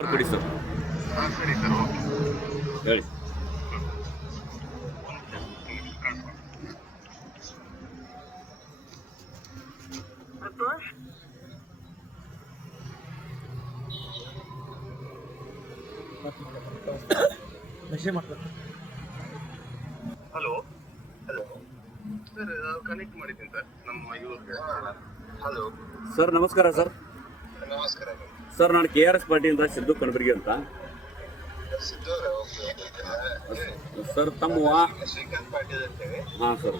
ಕೊಡಿ ಸರ್. ಸರಿ sir, okay ಹೇಳಿ. ಹಲೋ ಹಲೋ ಸರ್, ಕನೆಕ್ಟ್ ಮಾಡಿದ್ದೀನಿ ಸರ್ ನಮ್ಮ ಇವ್ರಿಗೆ. ಹಲೋ ಸರ್ ನಮಸ್ಕಾರ ಸರ್. ನಮಸ್ಕಾರ ಸರ್ ನಾನು KRS ಪಾರ್ಟಿಯಿಂದ ಸಿದ್ದು ಕಣಬರ್ಗಿ ಅಂತ. ಸಿದ್ದು ಅವರೇ, ಓಕೆ. ಸರ್ ತಮ್ಮ ಶ್ರೀಕಾಂತ್ ಪಾಟೀಲ್ ಅಂತೇಳಿ. ಹಾಂ ಸರ್.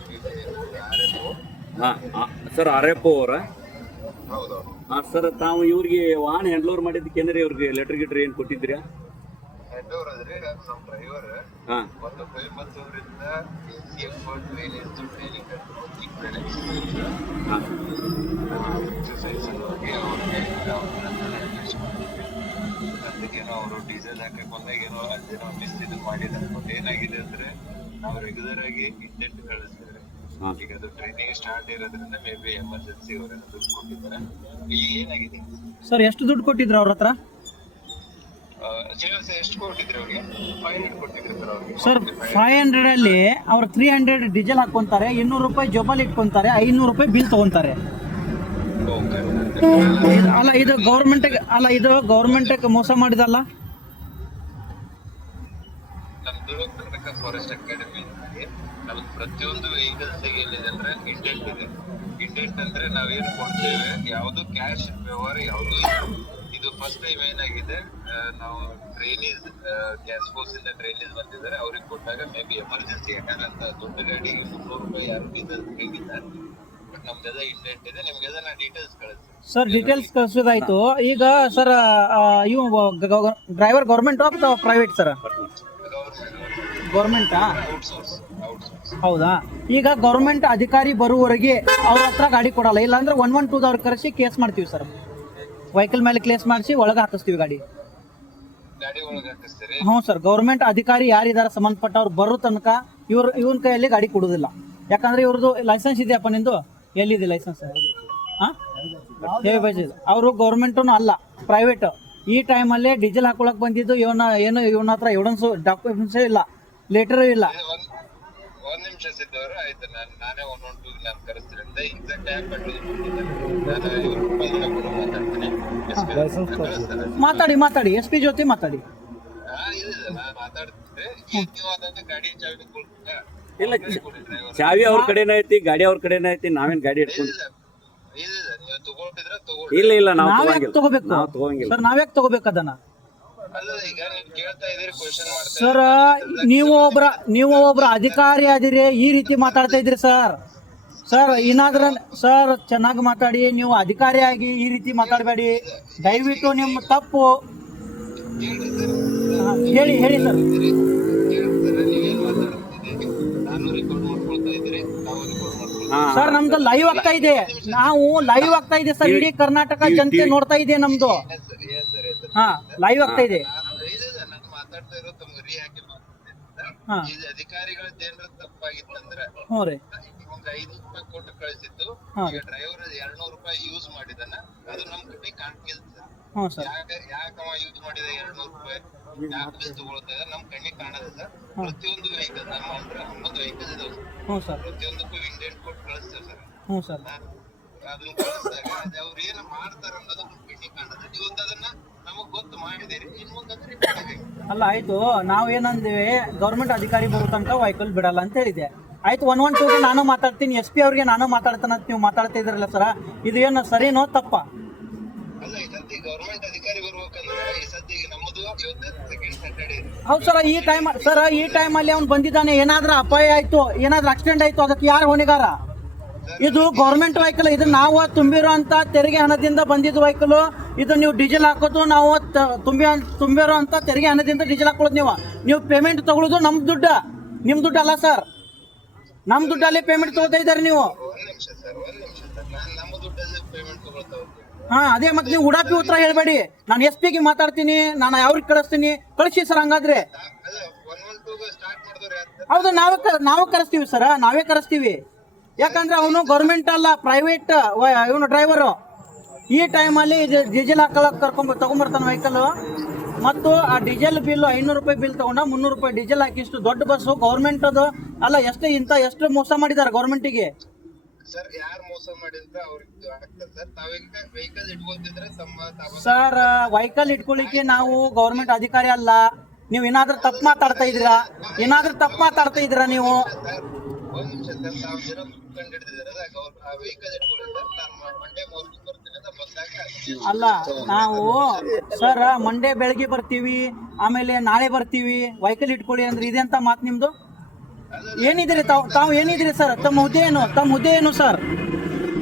RFO. ಹಾಂ ಸರ್ RFO ಅವರ. ಹೌದು. ಹಾಂ ಸರ್, ತಾವು ಇವ್ರಿಗೆ ವಾಹನ ಹ್ಯಾಂಡ್ ಓವರ್ ಮಾಡಿದ್ದಕ್ಕೇಂದ್ರೆ ಇವ್ರಿಗೆ ಲೆಟರ್ ಗಿಟ್ರ್ ಏನು ಕೊಟ್ಟಿದ್ದೀರಾ? ಹೆಡ್ ಓವರ್ ಆದ್ರೆ ನಮ್ಮ ಡ್ರೈವರ್ ಹಾಂ ಒಂದು 50 ಅವರಿಂದ ACF ಟ್ರೈನಿಂಗ್ ಹಾಂ ಎಕ್ಸರ್ಸೈಸ್ ಹೋಗಿ ಅವ್ರಿಗೆ ಅದಕ್ಕೇನೋ ಅವರು ಡೀಸೆಲ್ ಹಾಕಕ್ಕೆ ಬಂದಾಗ ಏನೋ ಅದೇನೋ ಮಿಸ್ ಇದು ಮಾಡಿದ್ದಾರೆ. ಬಟ್ ಏನಾಗಿದೆ ಅಂದ್ರೆ ನಾವು ರೆಗ್ಯುಲರ್ ಆಗಿ ಇಂಟೆಂಟ್ ಕಳಿಸ್ತಿದ್ರೆ ಹಾಂ ಈಗ ಅದು ಟ್ರೈನಿಂಗ್ ಸ್ಟಾರ್ಟ್ ಇರೋದ್ರಿಂದ ಮೇ ಬಿ ಎಮರ್ಜೆನ್ಸಿ ಅವರೇನೋ ದುಡ್ಡು ಕೊಟ್ಟಿದ್ದಾರೆ. ಈಗ ಏನಾಗಿದೆ ಸರ್ ಎಷ್ಟು ದುಡ್ಡು ಕೊಟ್ಟಿದ್ರು ಅವ್ರ ಹತ್ರ? ಎಷ್ಟು ಕೊಟ್ಟಿದ್ರು ಅವ್ರಿಗೆ? 500 ಕೊಟ್ಟಿದ್ರು ಸರ್ ಅವ್ರಿಗೆ. ಸರ್ 500 ಅಲ್ಲಿ ಅವ್ರು 300 ಡೀಸೆಲ್ ಹಾಕೊಂತಾರೆ, 200 ರೂಪಾಯಿ ಜೋಬಲ್ಲಿ ಇಟ್ಕೊಂತಾರೆ, 500 ರೂಪಾಯಿ ಬಿಲ್ ತಗೊಂತಾರೆ. ಅಲ್ಲ ಇದು ಗೌರ್ಮೆಂಟ್ಗೆ ಮೋಸ ಮಾಡಿದಲ್ಲ. ನಮ್ದು ಕರ್ನಾಟಕ ಫಾರೆಸ್ಟ್ ಅಕಾಡೆಮಿ ನಮ್ದು ಪ್ರತಿಯೊಂದು ವೆಹಿಕಲ್ಸ್ ಏನಿದೆ ಅಂದ್ರೆ ಇಂಡೆಂಟ್ ಇದೆ. ಇಂಡೆಂಟ್ ಅಂದ್ರೆ ನಾವೇನು ಕೊಡ್ತೇವೆ, ಯಾವುದು ಕ್ಯಾಶ್ ವ್ಯವಹಾರ ಯಾವುದು ಇದು ಫಸ್ಟ್ ಟೈಮ್ ಏನಾಗಿದೆ, ನಾವು ಟ್ರೈನೀಸ್ ಗ್ಯಾಸ್ ಫೋರ್ಸ್ ಇಂದ ಟ್ರೈನೀಸ್ ಬಂದಿದ್ದಾರೆ, ಅವ್ರಿಗೆ ಕೊಟ್ಟಾಗ ಮೇ ಬಿ ಎಮರ್ಜೆನ್ಸಿ ಯಾಕಂದ್ರೆ ದೊಡ್ಡ ಗಾಡಿಗೆ 300 ರೂಪಾಯಿ ಯಾರು ಡೀಸೆಲ್ ಬೇಕಿದ್ದಾರೆ. ಬಟ್ ನಮ್ದೆಲ್ಲ ಇಂಡೆಂಟ್ ಇದೆ, ನಿಮ್ಗೆಲ್ಲ ನಾ ಡೀಟೇಲ್ಸ್ ಕಳಿಸ್ತೀನಿ ಸರ್. ಡೀಟೇಲ್ಸ್ ಕಳ್ಸೋದಾಯ್ತು. ಈಗ ಸರ್ ಇವು ಡ್ರೈವರ್ ಗೌರ್ಮೆಂಟ್ ಅಥವಾ ಪ್ರೈವೇಟ್ ಸರ್? ಗೌರ್ಮೆಂಟಾ? ಔಟ್ಸೋರ್ಸ್. ಹೌದಾ? ಈಗ ಗೌರ್ಮೆಂಟ್ ಅಧಿಕಾರಿ ಬರುವವರೆಗೆ ಅವ್ರ ಹತ್ರ ಗಾಡಿ ಕೊಡಲ್ಲ. ಇಲ್ಲಾಂದ್ರೆ 112 ಅವ್ರು ಕರೆಸಿ ಕೇಸ್ ಮಾಡ್ತೀವಿ ಸರ್. ವೆಹಿಕಲ್ ಮೇಲೆ ಕೇಸ್ ಮಾಡಿಸಿ ಒಳಗೆ ಹಾಕಿಸ್ತೀವಿ ಗಾಡಿ ಒಳಗೆ ಹಾಕಿಸ್ತೀರಿ? ಹ್ಞೂ ಸರ್. ಗೌರ್ಮೆಂಟ್ ಅಧಿಕಾರಿ ಯಾರಿದ್ದಾರೆ ಸಂಬಂಧಪಟ್ಟವ್ರು ಬರೋ ತನಕ ಇವನ್ ಕೈಯಲ್ಲಿ ಗಾಡಿ ಕೊಡೋದಿಲ್ಲ. ಯಾಕಂದ್ರೆ ಇವ್ರದ್ದು ಲೈಸೆನ್ಸ್ ಇದೆಯಪ್ಪ, ನಿಂದು ಎಲ್ಲಿದೆ ಲೈಸೆನ್ಸ್? ಹಾಂ, ಅವರು ಗೌರ್ಮೆಂಟೂ ಅಲ್ಲ, ಪ್ರೈವೇಟ್. ಈ ಟೈಮಲ್ಲೇ ಡೀಸೆಲ್ ಹಾಕೊಳಕ್ ಬಂದಿದ್ದು ಇವನ ಹತ್ರ ಎವಿಡೆನ್ಸು ಡಾಕ್ಯುಮೆಂಟ್ಸೇ ಇಲ್ಲ, ಲೆಟರು ಇಲ್ಲ. ಒಂದ್ ನಿಮಿಷ ಸಿದ್ದವರು, ಆಯ್ತು ನಾನೇ 112 ನಾನು ಕರೆಸ್ತೀನಿ ಅಂತ ಎಕ್ಸಾಕ್ಟ್ ಆ್ಯಪ್ ಮಾತಾಡಿ SP ಜೊತೆ ಮಾತಾಡಿ. ನಾನು ಮಾತಾಡ್ತಿದ್ದೆ. ಈಗ ನೀವು ಅದನ್ನ ಗಾಡಿ ಚಾವಿ ಕೊಡ್ತೀರಾ? ಇಲ್ಲ, ಚಾವಿ ಅವ್ರ ಕಡೆನೇ ಐತಿ, ಗಾಡಿ ಅವ್ರ ಕಡೆನೇ ಐತಿ. ನಾವೇನ್ ಗಾಡಿ ಇಟ್ಕೊಂಡು ಇಲ್ಲ ನೀವು ತಗೊಂಡಿದ್ರ ತಗೊಳ್ಳಿ. ಇಲ್ಲ ನಾವು ನಾವ್ಯಾಕೆ ತಗೋಬೇಕು ಸರ್? ನಾವ್ಯಾಕೆ ತಗೋಬೇಕು ಅದನ್ನ? ಅಲ್ಲ, ಈಗ ನೀವು ಕೇಳ್ತಾ ಇದೀರಿ, ಕ್ವೆಶ್ಚನ್ ಮಾಡ್ತಾ ಸರ್, ನೀವು ಒಬ್ರ ಅಧಿಕಾರಿ ಆದಿರಿ, ಈ ರೀತಿ ಮಾತಾಡ್ತಾ ಇದ್ರಿ ಸರ್. ಏನಾದ್ರ ಸರ್ ಚೆನ್ನಾಗಿ ಮಾತಾಡಿ. ನೀವು ಅಧಿಕಾರಿ ಆಗಿ ಈ ರೀತಿ ಮಾತಾಡಬೇಡಿ ದಯವಿಟ್ಟು. ನಿಮ್ಮ ತಪ್ಪು ಹೇಳಿ ಸರ್. ನೀವೇನ್ ಮಾತಾಡ್ತಿದ್ದೀರಿ? ನಾನು ರೆಕಾರ್ಡ್ ಮಾಡ್ಕೊಳ್ತಾ ಇದ್ದೀರಿ, ನಾವು ರೆಕಾರ್ಡ್ ಮಾಡ್ಕೊಳ್ತಾ ಸರ್ ನಮ್ದು ಲೈವ್ ಆಗ್ತಾ ಇದೆ. ನಾವು ಲೈವ್ ಆಗ್ತಾ ಇದೆ ಸರ್. ಇಡೀ ಕರ್ನಾಟಕ ಜನತೆ ನೋಡ್ತಾ ಇದೆ ನಮ್ದು. ಹಾ, ಲೈವ್ ಆಗ್ತಾ ಇದೆ. ನಾನು ಮಾತಾಡ್ತಾ ಇರೋ ತಮ್ಗೆ ಹಾಕಿ ಮಾತಾಡ್ತೀನಿ. ಇದು ಅಧಿಕಾರಿಗಳದ್ದು ಏನಾರ ತಪ್ಪಾಗಿತ್ತಂದ್ರೆ ಹ್ಞೂ ರೀ, ಒಂದು 500 ರೂಪಾಯಿ ಕೊಟ್ಟು ಕಳಿಸಿದ್ದು, ಈಗ ಡ್ರೈವರ್ 200 ರೂಪಾಯಿ ಯೂಸ್ ಮಾಡಿದಾನ, ಅದು ನಮ್ ಕಡೆ ಕಾಣ್ತಿಲ್ಲ ಸರ್. ಹ್ಞೂ ಸರ್. ಯಾಕವ ಯೂಸ್ ಮಾಡಿದ 200 ರೂಪಾಯಿ ಯಾಕೆ ಬಿಲ್ ತಗೊಳ್ತಾ ಇದ್ದಾರೆ ನಮ್ ಕಣ್ಣಿಗೆ ಕಾಣದ ಸರ್. ಪ್ರತಿಯೊಂದು ವೆಹಿಕಲ್ ನಮ್ಮ ಹತ್ರ 9 ವೆಹಿಕಲ್ ಇದಾವೆ ಸರ್. ಹ್ಞೂ ಸರ್. ಪ್ರತಿಯೊಂದಕ್ಕೂ ಇಂಡೆಂಟ್ ಕೊಟ್ಟು ಕಳಿಸ್ತೇವೆ ಸರ್. ಹ್ಞೂ ಸರ್. ಅದನ್ನ ಕಳಿಸಿದಾಗ ಅವ್ರು ಏನು ಮಾಡ್ತಾರ ಅನ್ನೋದು ನಮ್ ಕಣ್ಣಿಗೆ ಕಾಣದ. ಇವತ್ತು ಅದನ್ನ ನಮಗ್ ಗೊತ್ತು ಮಾಡಿದಿರಿ, ಇನ್ ಮುಂದೆ ಅಲ್ಲ ಆಯ್ತು. ನಾವೇನಂದಿವಿ, ಗೌರ್ಮೆಂಟ್ ಅಧಿಕಾರಿ ಬರೋ ತನಕ ವೆಹಿಕಲ್ ಬಿಡಲ್ಲ ಅಂತ ಹೇಳಿದೆ. ಆಯ್ತು, 112 ನಾನು ಮಾತಾಡ್ತೀನಿ, SP ಅವ್ರಿಗೆ ನಾನು ಮಾತಾಡ್ತಾನೆ ಅಂತ ನೀವು ಮಾತಾಡ್ತಾ ಇದ್ರಲ್ಲ ಸರ, ಇದು ಏನು ಸರಿನೋ ತಪ್ಪ? ಅಲ್ಲ, ಈ ಸತಿ ಗೌರ್ಮೆಂಟ್ ಅಧಿಕಾರಿ ಬರ್ಬೇಕಂದ್ರೆ ಈ ಸತಿ ನಮ್ಮದು ಸೆಕೆಂಡ್ ಸ್ಯಾಟರ್ಡೇ ಇದೆ. ಹೌದು ಸರ್. ಈ ಟೈಮಲ್ಲಿ ಅವ್ನು ಬಂದಿದ್ದಾನೆ, ಏನಾದ್ರೂ ಅಪಾಯ ಆಯ್ತು, ಏನಾದ್ರೂ ಆಕ್ಸಿಡೆಂಟ್ ಆಯ್ತು, ಅದಕ್ಕೆ ಯಾರು ಹೊಣೆಗಾರ? ಇದು ಗೌರ್ಮೆಂಟ್ ವೆಹಿಕಲ್. ಇದು ನಾವು ತುಂಬಿರೋ ಅಂತ ತೆರಿಗೆ ಹಣದಿಂದ ಬಂದಿದ್ದು ವೆಹಿಕಲ್. ಇದು ನೀವು ಡೀಸೆಲ್ ಹಾಕೋದು, ನಾವು ತುಂಬಿರೋ ಅಂತ ತೆರಿಗೆ ಹಣದಿಂದ ಡೀಸೆಲ್ ಹಾಕೊಳ್ಳೋದು. ನೀವು ಪೇಮೆಂಟ್ ತಗೊಳ್ಳೋದು ನಮ್ಮ ದುಡ್ಡು, ನಿಮ್ಮ ದುಡ್ಡು ಅಲ್ಲ ಸರ್. ನಮ್ಮ ದುಡ್ಡಲ್ಲಿ ಪೇಮೆಂಟ್ ತಗೋತಾ ಇದ್ದಾರೆ ನೀವು. ಒಂದ್ ನಿಮಿಷ ಸರ್, ನಾನು ನಮ್ಮ ದುಡ್ಡಲ್ಲಿ ಪೇಮೆಂಟ್ ತಗೊಳ್ತಾ ಹೋಗ್ತೀನಿ. ಹಾ, ಅದೇ. ಮತ್ತೆ ನೀವು ಉಡಾಪಿ ಉತ್ತರ ಹೇಳ್ಬೇಡಿ. ನಾನು SP ಗೆ ಮಾತಾಡ್ತೀನಿ, ನಾನು ಅವ್ರಿಗೆ ಕಳಿಸ್ತೀನಿ. ಕಳಿಸಿ ಸರ್. ಹಂಗಾದ್ರೆ ಅಲ್ಲ, 112 ಸ್ಟಾರ್ಟ್ ಮಾಡಿದವ್ರು ಯಾರು? ಹೌದು, ನಾವು ಕರೆಸ್ತೀವಿ ಸರ್, ನಾವೇ ಕರೆಸ್ತೀವಿ. ಯಾಕಂದ್ರೆ ಅವನು ಗೌರ್ಮೆಂಟ್ ಅಲ್ಲ, ಪ್ರೈವೇಟ್ ಇವನು ಡ್ರೈವರು. ಈ ಟೈಮಲ್ಲಿ ಡೀಸೆಲ್ ಹಾಕೊಳಕ್ ತಗೊಂಬರ್ತಾನೆ ವೆಹಿಕಲ್. ಮತ್ತು ಆ ಡೀಸೆಲ್ ಬಿಲ್ 500 ರೂಪಾಯಿ ಬಿಲ್ ತಗೊಂಡ 300 ರೂಪಾಯಿ ಡೀಸೆಲ್ ಹಾಕಿ ಇಷ್ಟು ದೊಡ್ಡ ಬಸ್ಸು ಗೌರ್ಮೆಂಟ್ ಅದು ಅಲ್ಲ, ಎಷ್ಟು ಮೋಸ ಮಾಡಿದ್ದಾರೆ ಗೌರ್ಮೆಂಟಿಗೆ. ಸರ್ ಯಾರು ಮೋಸ ಮಾಡಿದ್ರೆ ಅವ್ರಿಗೆ ಆಗ್ತದೆ ಸರ್. ತಾವೀಗ ವೆಹಿಕಲ್ ಇಟ್ಕೊಳ್ತಿದ್ರೆ ಸರ್ ವೆಹಿಕಲ್ ಇಟ್ಕೊಳ್ಳಿಕ್ಕೆ ನಾವು ಗೌರ್ಮೆಂಟ್ ಅಧಿಕಾರಿ ಅಲ್ಲ. ನೀವು ಏನಾದ್ರೂ ತಪ್ಪು ಮಾತಾಡ್ತಾ ಇದ್ದೀರಾ ನೀವು. ಒಂದ್ ನಿಮಿಷ ಸರ್, ತಾವು ಜನ ಕಂಡು ಹಿಡಿದಿದ್ದಾರೆ ವೆಹಿಕಲ್ ಇಟ್ಕೊಳ್ಳಿ ಸರ್. ನಾನು ಮಂಡೇ ಮಾರ್ನಿಂಗ್ ಬರ್ತೀನಿ ಬಸ್ಸಾಗ. ಅಲ್ಲ, ನಾವು ಸರ್ ಮಂಡೇ ಬೆಳಗ್ಗೆ ಬರ್ತೀವಿ, ಆಮೇಲೆ ನಾಳೆ ಬರ್ತೀವಿ, ವೆಹಿಕಲ್ ಇಟ್ಕೊಳ್ಳಿ ಅಂದ್ರೆ ಇದೆಂತ ಮಾತು ನಿಮ್ದು? ಏನಿದ್ರಿ ತಾವು ಏನಿದ್ರಿ ಸರ್? ತಮ್ಮ ಹುದ್ದೆ ಏನು ಸರ್?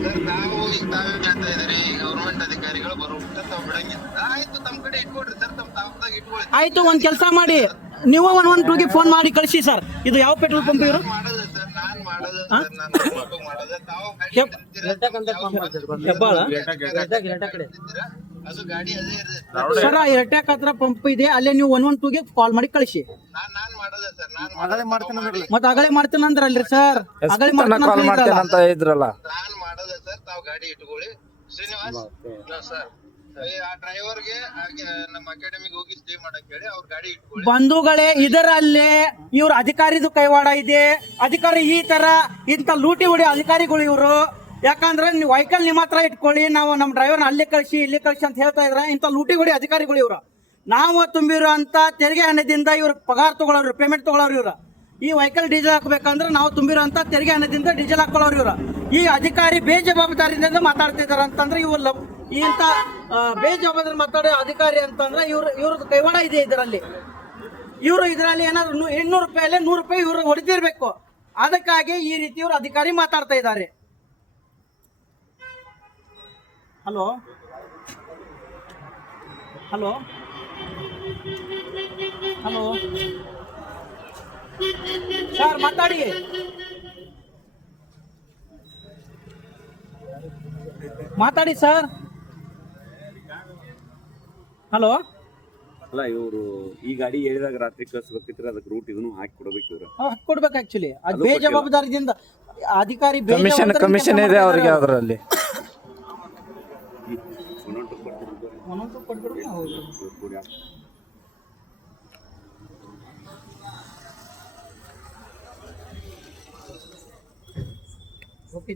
ಸರ್ ನಾವು ಈಗ ತಾವೇ ಹೇಳ್ತಾ ಇದ್ರಿ ಗೌರ್ಮೆಂಟ್ ಅಧಿಕಾರಿಗಳು ಬರುವಂತ ತಾವು ಬಿಡಂಗಿಲ್ಲ. ಆಯ್ತು, ತಮ್ಮ ಕಡೆ ಇಟ್ಕೊಡ್ರಿ ಸರ್, ತಮ್ಮ ತಾವದಾಗ ಇಟ್ಕೊಳ್ಳಿ. ಆಯ್ತು, ಒಂದ್ ಕೆಲಸ ಮಾಡಿ, ನೀವು 112ಗೆ ಫೋನ್ ಮಾಡಿ ಕಳಿಸಿ ಸರ್. ಇದು ಯಾವ ಪೆಟ್ರೋಲ್ ಪಂಪ್ ಇವರು? ಮಾಡೋದು ಸರ್, ನಾನ್ ಮಾಡೋದು ಸರ್, ನಾನು ಮಾಡೋದು. ತಾವು ಅದು ಗಾಡಿ ಅದೇ ಇರ್ತದೆ ಸರ್. ಎರಟ್ಯಾಕ್ ಹತ್ರ ಪಂಪ್ ಇದೆ, ಅಲ್ಲೇ ನೀವು 112ಗೆ ಕಾಲ್ ಮಾಡಿ ಕಳಿಸಿ. ನಾನ್ ಮಾಡೋದು ಸರ್, ನಾನು ಮತ್ತೆ ಅಗಳೆ ಮಾಡ್ತೀನಿ ಅಂದ್ರಲ್ರಿ ಸರ್, ಅಗಳೆ ಅಂತ ಇದ್ರಲ್ಲ. ನಾನ್ ಮಾಡೋದು ಸರ್. ತಾವು ಗಾಡಿ ಇಟ್ಕೊಳ್ಳಿ. ಶ್ರೀನಿವಾಸ್ ಸರ್, ಆ ಡ್ರೈವರ್ಗೆ ನಮ್ಮ ಅಕಾಡೆಮಿಗೆ ಹೋಗಿ ಸ್ಟೇ ಮಾಡಕ್ ಹೇಳಿ ಅವ್ರ ಗಾಡಿ ಇಟ್ಕೊಳ್ಳಿ. ಬಂಧುಗಳೇ, ಇದರಲ್ಲೇ ಇವ್ರ ಅಧಿಕಾರಿದು ಕೈವಾಡ ಇದೆ. ಅಧಿಕಾರಿ ಇಂಥ ಲೂಟಿ ಹೊಡಿ ಅಧಿಕಾರಿಗಳು ಇವರು. ಯಾಕಂದ್ರೆ ನೀವು ವೆಹಿಕಲ್ ನಿಮ್ಮ ಹತ್ರ ಇಟ್ಕೊಳ್ಳಿ, ನಾವು ನಮ್ಮ ಡ್ರೈವರ್ನ ಅಲ್ಲಿ ಕಳಿಸಿ ಅಂತ ಹೇಳ್ತಾ ಇದ್ರೆ ಇಂಥ ಲೂಟಿ ಹೊಡಿ ಅಧಿಕಾರಿಗಳು ಇವರು. ನಾವು ತುಂಬಿರೋ ಅಂತ ತೆರಿಗೆ ಹಣದಿಂದ ಇವ್ರ ಪಗಾರ ತಗೊಳ್ಳೋರು, ಪೇಮೆಂಟ್ ತಗೊಳ್ಳೋರು ಇವ್ರ. ಈ ವೆಹಿಕಲ್ ಡೀಸೆಲ್ ಹಾಕ್ಬೇಕಂದ್ರೆ ನಾವು ತುಂಬಿರೋ ಅಂತ ತೆರಿಗೆ ಹಣದಿಂದ ಡೀಸೆಲ್ ಹಾಕೊಳ್ಳೋರು ಇವ್ರ. ಈ ಅಧಿಕಾರಿ ಬೇಜವಾಬ್ದಾರಿಯಿಂದ ಮಾತಾಡ್ತಿದಾರೆ ಅಂತಂದ್ರೆ ಇವ್ರ ಇಂಥ ಬೇಜವಾಬ್ದಾರಿ ಮಾತಾಡೋ ಅಧಿಕಾರಿ ಅಂತಂದ್ರೆ ಇವ್ರದ್ದು ಕೈವಾಡ ಇದೆ ಇದರಲ್ಲಿ. ಇದರಲ್ಲಿ ಏನಾದ್ರು 800 ರೂಪಾಯಲ್ಲಿ 100 ರೂಪಾಯಿ ಇವ್ರು ಹೊಡೆದಿರ್ಬೇಕು. ಅದಕ್ಕಾಗಿ ಈ ರೀತಿ ಇವ್ರು ಅಧಿಕಾರಿ ಮಾತಾಡ್ತಾ ಇದ್ದಾರೆ. ಹಲೋ ಸರ್, ಮಾತಾಡಿ. ಸರ್. ಹಲೋ. ಅಲ್ಲ, ಇವರು ಈ ಗಾಡಿ ಹೇಳಿದಾಗ ರಾತ್ರಿ ಕಳ್ಸ್ಬೇಕಿದ್ರೆ ಅದಕ್ಕೆ ರೂಟ್ ಇದನ್ನು ಹಾಕಿ ಕೊಡ್ಬೇಕು ಇವ್ರು. ಕೊಡ್ಬೇಕು. ಆಕ್ಚುಲಿ ಅದು ಬೇಜವಾಬ್ದಾರಿಯಿಂದ ಅಧಿಕಾರಿ ಕಮಿಷನ್ ಇದೆ ಅವ್ರಿಗೆ ಅದರಲ್ಲಿ. ಓಕೆ.